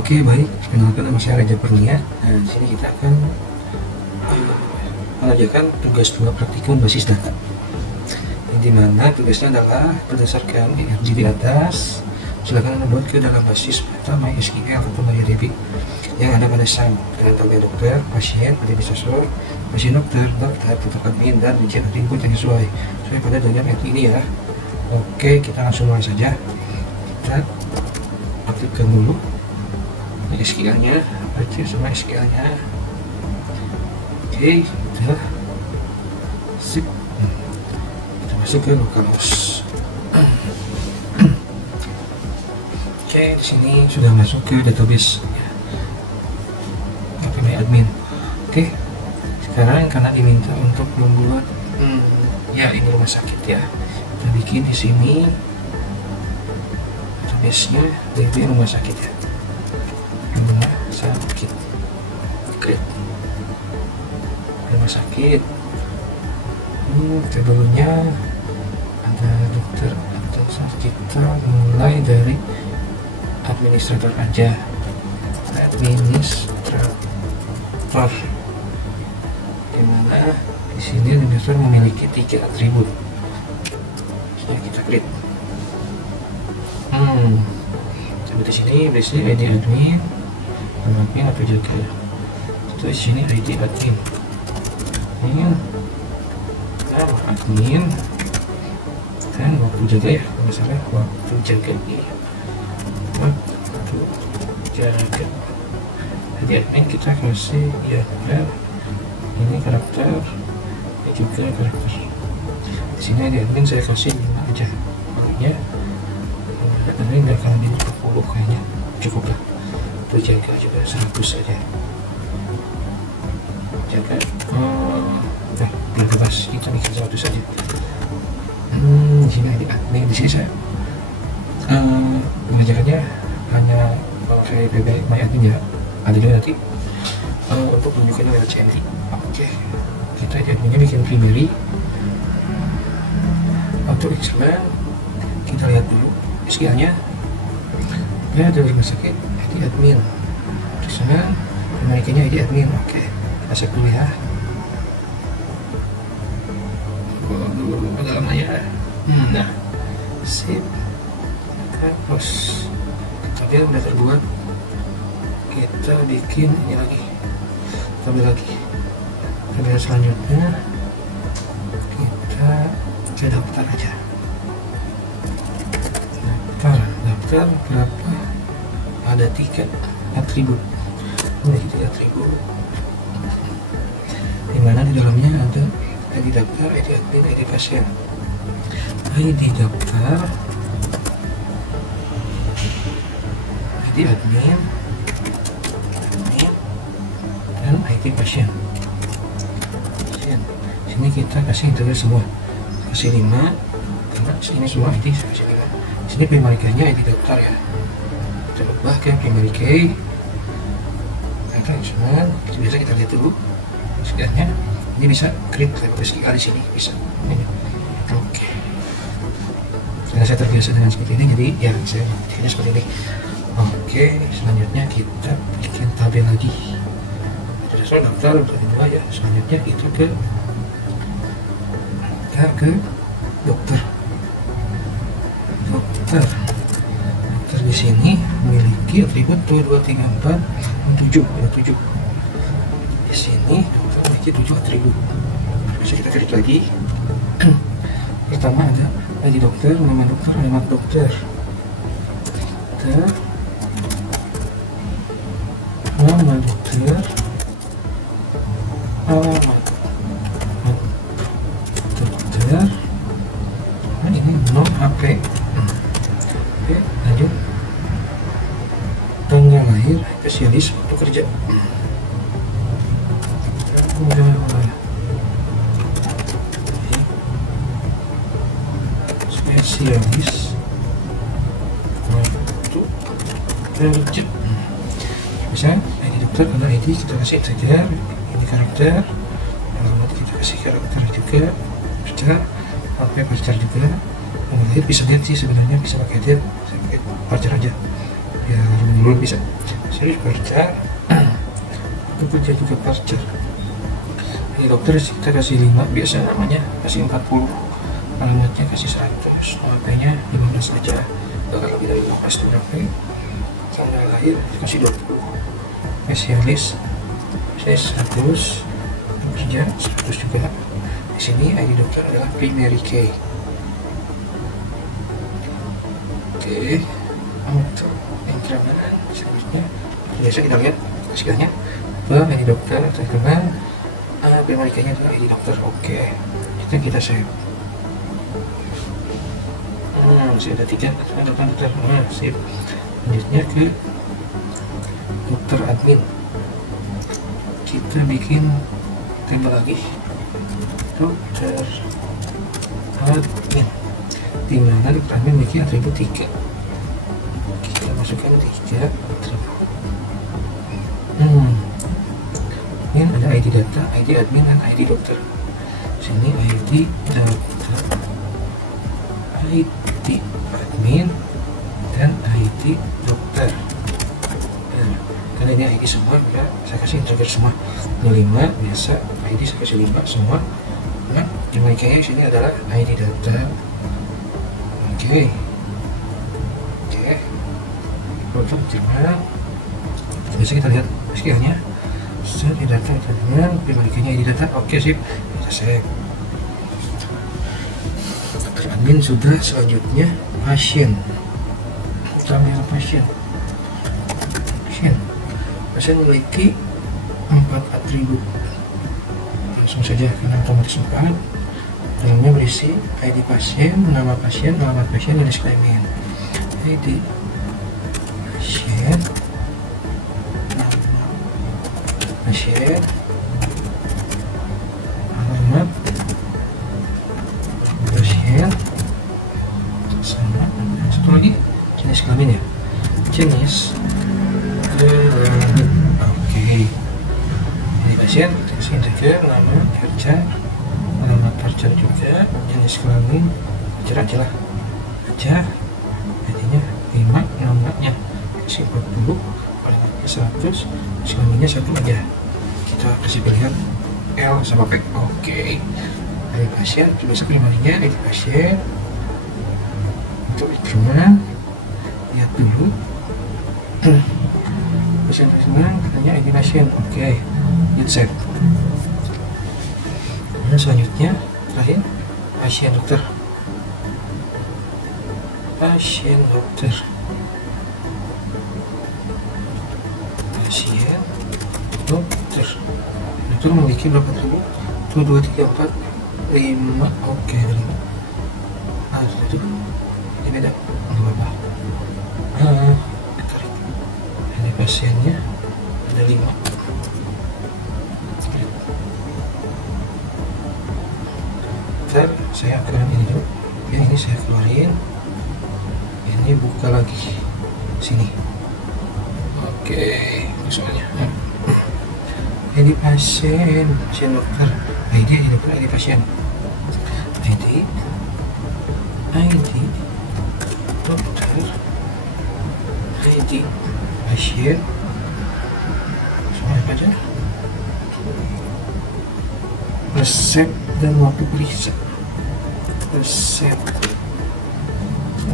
Oke, baik. Perkenalkan, nama saya Reza Pernia. Nah, di sini kita akan mengerjakan tugas 2 praktikum basis data. Di mana tugasnya adalah berdasarkan ERG di atas, silakan Anda buat ke dalam basis data MySQL ataupun MariaDB yang ada pada SAM dengan tabel dokter, pasien, administrator, pasien dokter, tetap admin, dan rincian input yang sesuai pada diagram ini ya. Oke, kita langsung mulai saja. Kita aktifkan dulu SQL-nya, aktif semua SQL-nya. Oke, udah sip. Kita masuk ke localhost. Oke, di sini sudah masuk ke database admin. Oke, sekarang karena diminta untuk membuat ya ini rumah sakit ya, kita bikin di sini database-nya DB rumah sakit ya, rumah sakit, create rumah sakit. Tabelnya ada dokter atau kita mulai dari administrator aja, dimana di sini administrator memiliki 3 atribut. Jadi kita create. Coba di sini biasanya ID admin, admin atau jaga. Terus di sini ID admin. Ini admin dan waktu jaga ya, misalnya waktu jaga ini. Waktu jaga. Jadi admin kita kasih ya, ini karakter, ini juga karakter. Di sini di admin saya kasih 5 aja, ya. Admin nggak akan lebih 40 kayaknya, cukup lah. Untuk jaga juga 100 saja. Jaga, biar bebas kita bikin 100 saja. Di sini di admin, di sini saya mengerjakannya hanya pakai PB My Admin ya. Ada juga nanti untuk menunjukkan lewat CMD. Oke, kita di adminnya bikin primary auto explain. Kita lihat dulu SQL-nya ya, ada rumah sakit ID admin, explain primary-nya ID admin. Oke, kita save dulu ya. Dulu agak lama ya. Nah, sip, terus tabel udah terbuat. Kita bikin ini lagi, tabel selanjutnya kita ke daftar aja. Daftar berapa? Ada 3 atribut. Ini 3 atribut, dimana di dalamnya ada ID daftar, ID admin, ID pasien. ID daftar, ID admin, dan ID pasien. Sini kita kasih integer semua, kasih 5, karena sini semua ID kasih 5. Sini primary key-nya ID daftar ya, kita ubah ke primary key. Biasa kita lihat dulu sekiannya. Ini bisa create level SQL di sini bisa. Oke. Karena saya terbiasa dengan seperti ini, jadi ya saya bikinnya seperti ini. Oke, selanjutnya kita bikin tabel lagi. Soal daftar udah ya. Selanjutnya kita ke dokter. Dokter di sini memiliki atribut 2, 3, 4, 7. Di sini dokter memiliki 7 atribut. Bisa kita klik lagi. Pertama ada ID dokter, nama dokter, alamat dokter. Nama dokter, alamat dokter. Nah, ini nom HP. Oke, lanjut. Tanggal lahir, spesialis untuk kerja. Spesialis untuk kerja. Bisa ID dokter, karena ID kita kasih integer, ini karakter, alamat kita kasih karakter juga, bisa pakai varchar juga. Lahir bisa lihat sih sebenarnya, bisa pakai dia, saya pakai varchar aja ya, dulu bisa. Serius percar bekerja juga percar. Ini dokter kita kasih 5, biasa namanya kasih 40, alamatnya kasih 100, HP-nya 15 aja, bakal lebih dari 15 tuh HP. Tanggal lahir kasih 20, spesialis 100, kerja 100 juga. Di sini ID dokter adalah primary care. Oke, untuk intravenous selanjutnya biasa kita lihat sekitarnya ID dokter terkenal, primary care-nya adalah ID dokter. Oke, kita save. Masih ada 3 dokter. Sip. Lanjutnya ke dokter admin. Kita bikin tabel lagi, dokter admin, dimana dokter admin bikin atribut 3. Kita masukkan 3 atribut. Ini ada ID data, ID admin, dan ID dokter. Sini ID data, ID admin, dan ID dokter. Karena ini ID semua, ya saya kasih integer semua. 5 biasa, ID saya kasih 5 semua. Nah, yang kayaknya sini adalah ID data. Oke, foto terima. Biasa kita lihat sekiannya. ID data dengan primarikanya ID data. Oke, sip, kita save. Admin sudah. Selanjutnya pasien. Utama pasien. Pasien memiliki 4 atribut. Langsung saja karena otomatis 4. Dalamnya berisi ID pasien, nama pasien, alamat pasien, dan disclaimer. ID pasien, nama pasien, alamat pasien, sama satu lagi jenis kelamin ya. Jenis kelamin. Oke. Ini pasien kita kasih integer, nama, kerja, alamat kerja juga, jenis kelamin kerja aja lah, aja. Jadinya 5, namanya kasih 40, alamatnya 100, kelaminnya 1 aja. Kita kasih pilihan L sama P. Oke. Dari pasien biasa primarinya ID pasien. Untuk pertemuan lihat dulu. Pasien hanya ID pasien. Oke, hit save. Nah, selanjutnya terakhir pasien dokter. Pasien dokter. Pasien dokter. Dokter memiliki berapa atribut? 1, 2, 3, 4, 5. Oke, 5. Itu ini beda. Nggak apa-apa. Ini pasiennya ada 5. Ntar saya akan ini dulu. Ya, ini saya keluarin. Ini buka lagi sini. Oke, soalnya ID pasien dokter. ID dokter, ID pasien. ID dokter, ID pasien. Semua apa aja? Resep dan waktu periksa. Resep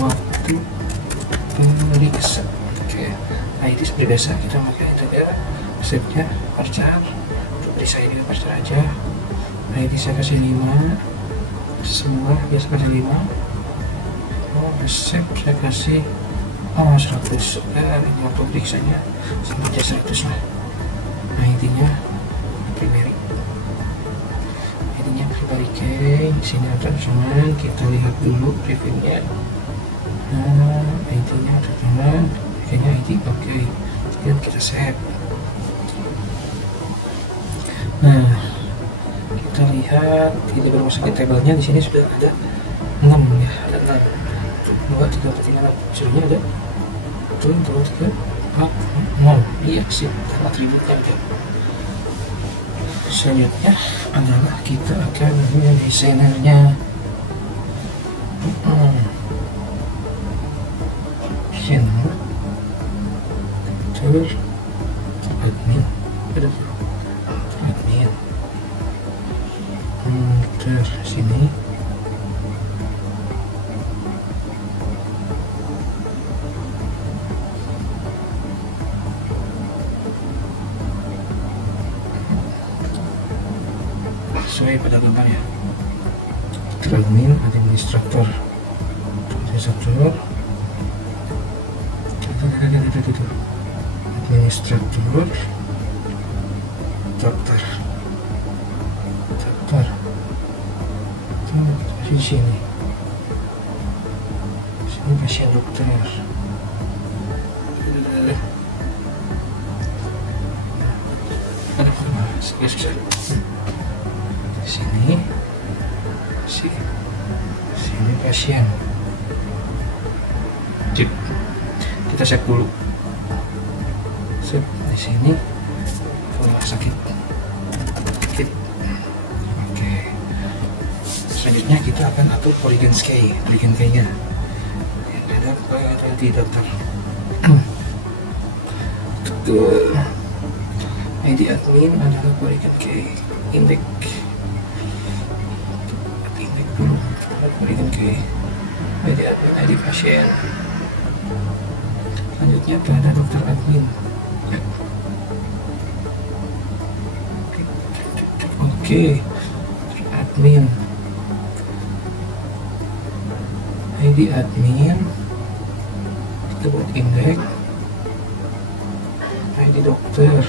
waktu periksa. Oke, ID seperti biasa kita pakai integer. Resepnya parcar, untuk periksa ini parcar aja. ID saya kasih 5, semua biasa kasih 5. Resep saya kasih 100. Dan ini waktu periksanya sama aja 100 lah. Nah, ID-nya primary. ID-nya primary key. Di sini ada cuman kita lihat dulu reviewnya. Nah, ID-nya ada cuman kayaknya ID. Oke, dan kita save. Nah, kita lihat tidak bermasukin tabelnya. Di sini sudah ada 6 ya, ada 6. 2, 3, 4, 5, 6. Sebenarnya ada 1, 2, 3, 4, 6. Iya sih, dan atributnya ada. Selanjutnya adalah kita akan memilih desainernya. Desainer, dokter. Sini. Sesuai pada gambarnya. Admin, administrator, administrator, dokter, dokter, di sini pasien dokter. Ada apa? Susah. Sini pasien. Cek. Kita cek dulu. Set di sini. Sakit. Oke. Selanjutnya kita akan atur polygon key-nya. Ada di dokter. ID admin adalah polygon key. Index dulu. Polygon key. ID admin, ID pasien. Selanjutnya pada dokter admin. Oke, admin, ID admin, kita buat indeks, ID dokter,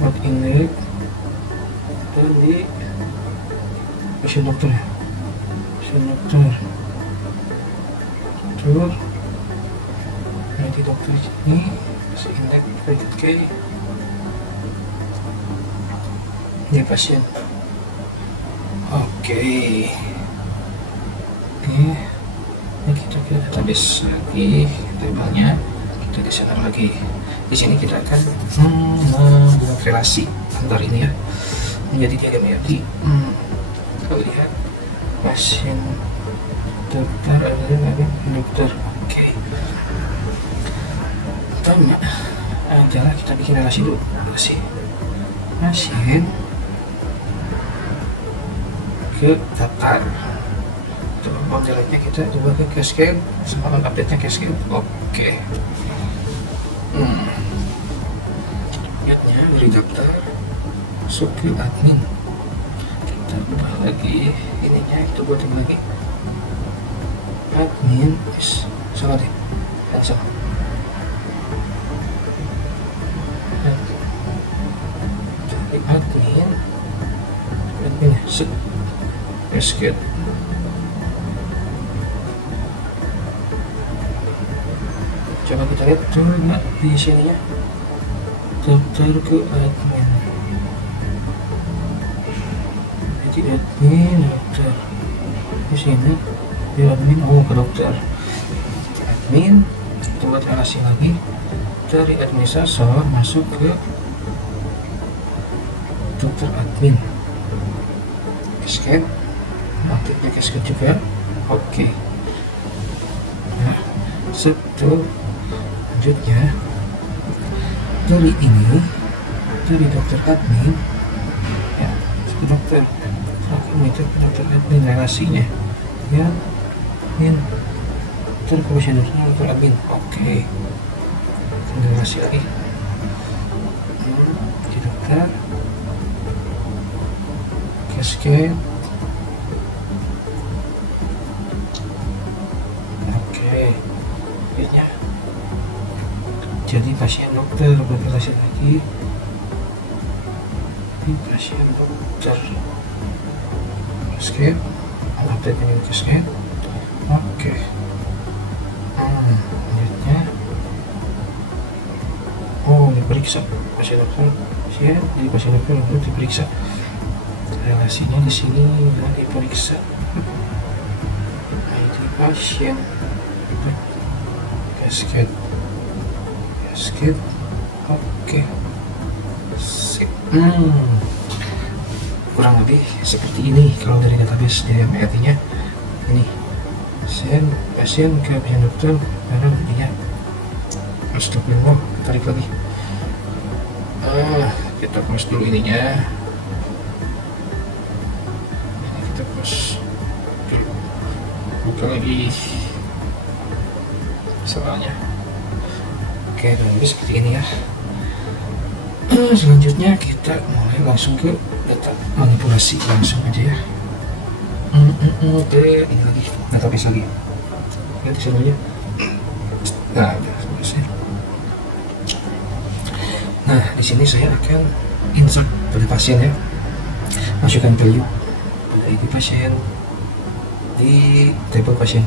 buat indeks, dan di pasien dokter, ID dokter ini, kasih indeks, indeks key. Ini pasien. Oke. Ini kita database lagi tabelnya, kita desainer lagi. Di sini kita akan membuat relasi antar ini ya menjadi diagram hierarki. Kita lihat pasien dokter dokter. Oke. Pertama adalah kita bikin relasi dulu. Pasien ke daftar. Modelnya kita coba ke cascade, semalam update-nya cascade. Oke. Lihatnya dari daftar masuk ke admin. Kita ubah lagi ininya, kita buatin lagi. Admin, salah deh, langsung. Admin, set. Cascade. Coba kita lihat coba di sini ya. Daftar ke admin. Jadi admin dokter. Di sini di admin ke dokter. Admin buat relasi lagi dari administrator masuk ke dokter admin. Cascade. Aktifnya cascade juga. Oke. Nah, selanjutnya dari ini, dari dokter admin ya, ke dokter admin relasinya ya, terus dokter admin. Oke. Relasi lagi di dokter cascade. Jadi pasien dokter berrelasi lagi di pasien dokter cascade, update ini cascade. Oke. Lanjutnya diperiksa pasien dokter, jadi pasien dokter untuk diperiksa relasinya di sini dan diperiksa ID pasien cascade. Oke. Sip. Kurang lebih seperti ini kalau dari database. Jadi artinya ini pasien ke pasien dokter, baru dia astagfirullah, tarik lagi. Kita close dulu ininya. terus buka lagi soalnya. Oke, lebih seperti ini ya. Selanjutnya kita mulai langsung ke data manipulasi, langsung aja ya. Oke, ini lagi database lagi. Lihat di sini aja. Nah, udah selesai. Nah, di sini saya akan insert pada pasien ya. Masukkan value ID pasien di table pasien.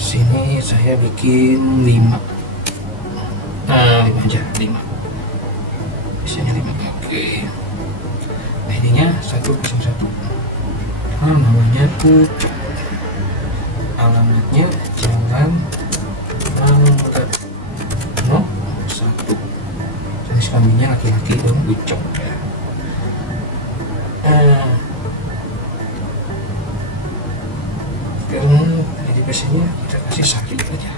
Sini saya bikin 5. Nah, 5 aja, 5. Pasiennya 5. Oke. ID-nya 101. Namanya alamatnya Jalan Rangga 1. Jenis kelaminnya laki-laki dong, Ucok ya. Sekarang ID pasiennya kita kasih Sari aja.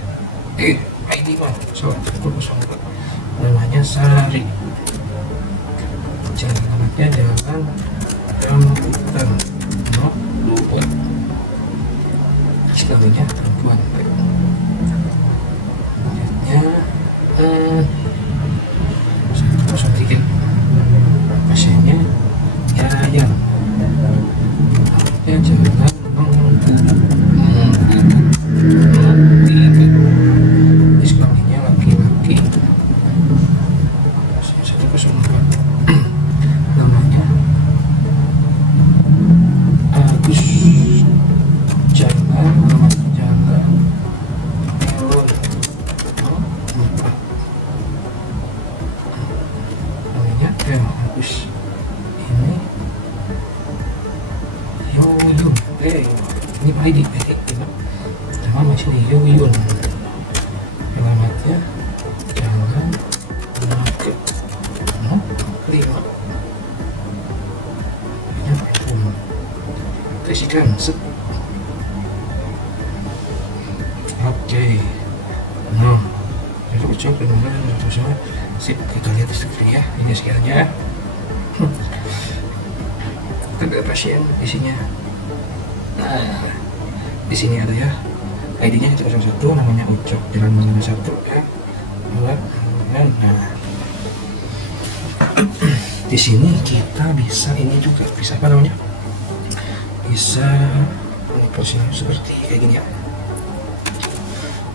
ID mah soal 04. Namanya Sari. Alamatnya Jalan Rambutan 02. Sekalinya perempuan. Selanjutnya 103. Pasiennya Yayan. Alamatnya Jalan Mengkudu. Sekalinya laki-laki. 104. Namanya Agus. Jalan Melon 4. Namanya Agus. Ini Yoyun. Ini ID nama masih Yoyun. Alamatnya Jalan Naga 5. Kasihkan set. Oke. Nah, jadi ucap benar-benar sama. Sip, kita lihat di ya. Ini sekiannya. Ada pasien isinya. Nah, di sini ada ya. ID-nya 101, namanya Ucok, Jalan Mangga 1 ya. Nah, di sini kita bisa ini juga, bisa apa namanya? Bisa posisi seperti kayak gini ya.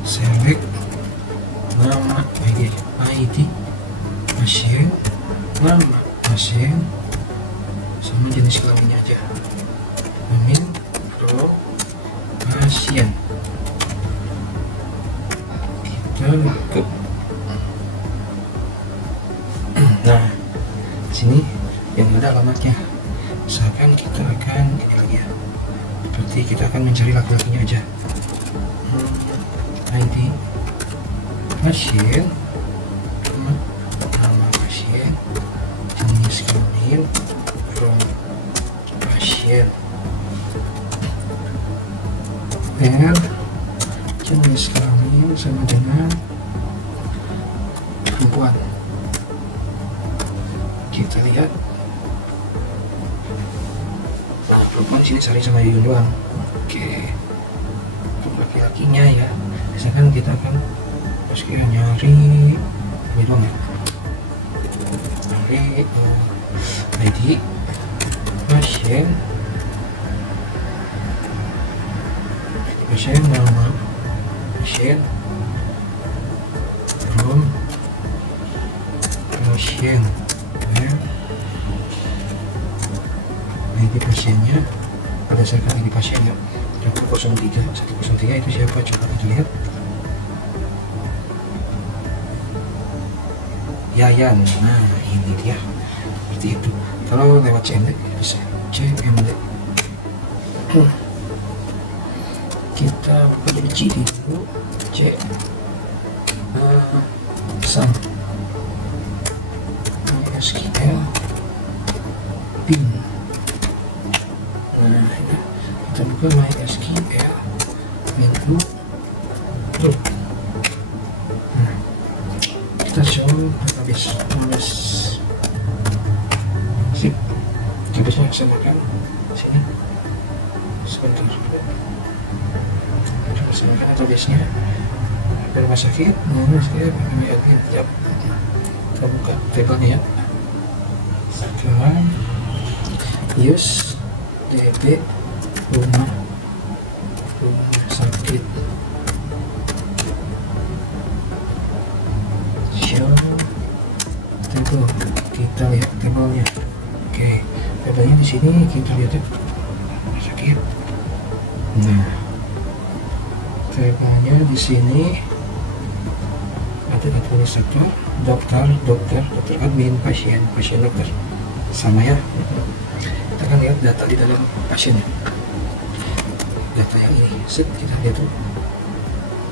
Select nama ID pasien, nama pasien, sama jenis kelaminnya aja. Amin pro pasien. Kita buka. Nah, sini yang ada alamatnya. Misalkan kita akan ini lagi ya. Berarti kita akan mencari laki-lakinya aja. ID pasien, nama pasien, jenis kelamin, from pasien, dan jenis kelamin sama dengan perempuan. Kita lihat. Nah, perempuan sini Sari sama Yuyun doang. Oke. Untuk laki-lakinya ya, misalkan kita akan pas kita nyari ini doang ya. Nyari ID pasien, nama pasien, from pasien, ya. ID pasiennya berdasarkan ID pasiennya 103 itu siapa, coba kita lihat. Yayan. Nah, ini dia seperti itu. Kalau lewat CMD bisa CMD. Kita buka dulu CD dulu. C sam SQL pin. Nah, ini kita buka MySQL menu. Nah, kita coba database. Sip. tugasnya samakan sini sebentar samakan tugasnya ke rumah sakit. Nah saya pakai lagi ya, kita buka tabelnya ya. Sekarang use DP rumah sakit show table, kita lihat tabelnya. Oke, tabelnya di sini kita lihat ya, rumah sakit. Nah tabelnya di sini ada administrator, dokter admin, pasien dokter, sama ya. Kita akan lihat data di dalam pasien, data yang ini. Set, kita lihat tuh,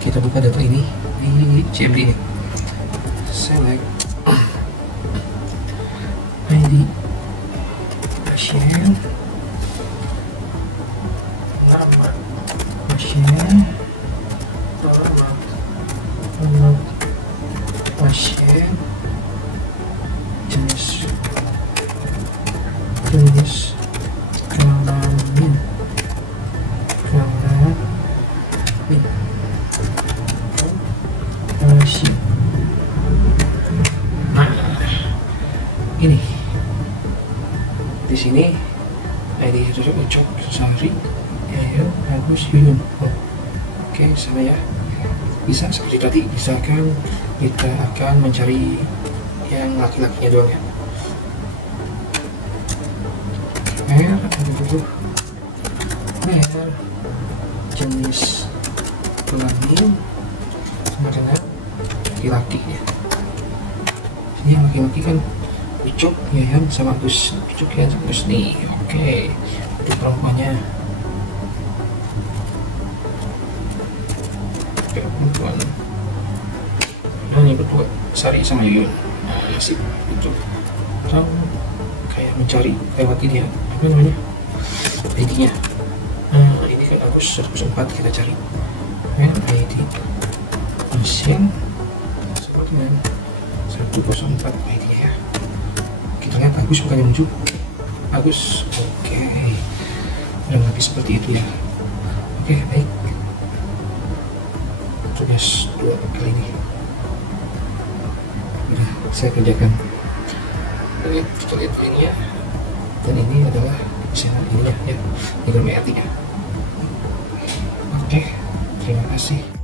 kita buka data ini di CMD ini, select ID pasien, nama pasien, alamat pasien, jenis kelamin pasien. Nah ini di sini ID itu Ucok Sari ya, Agus Yuyun. Oke, sama ya. Bisa seperti tadi, misalkan kita akan mencari yang laki-lakinya doang ya. Mer, jenis kelamin sama dengan laki-laki ya. Ini yang laki-laki kan Ucok ya kan, sama Agus. Ucok ya, Agus nih. Oke, itu perempuannya. Perempuan. Nah ini berdua, Sari sama Yuyun. Nah sip, itu orang kayak mencari lewat ini ya, apa namanya, ID-nya. Nah ini kan Agus 104, kita cari ID pasien seperti ini 104 ID-nya ya. Kita lihat Agus bukannya muncul. Agus, oke, udah lebih seperti itu ya. Oke, baik. Tugas 2 kali ini udah saya kerjakan. Oke, kita lihat ini ya, dan ini adalah misalnya ini ya, ini artinya. Oke, terima kasih.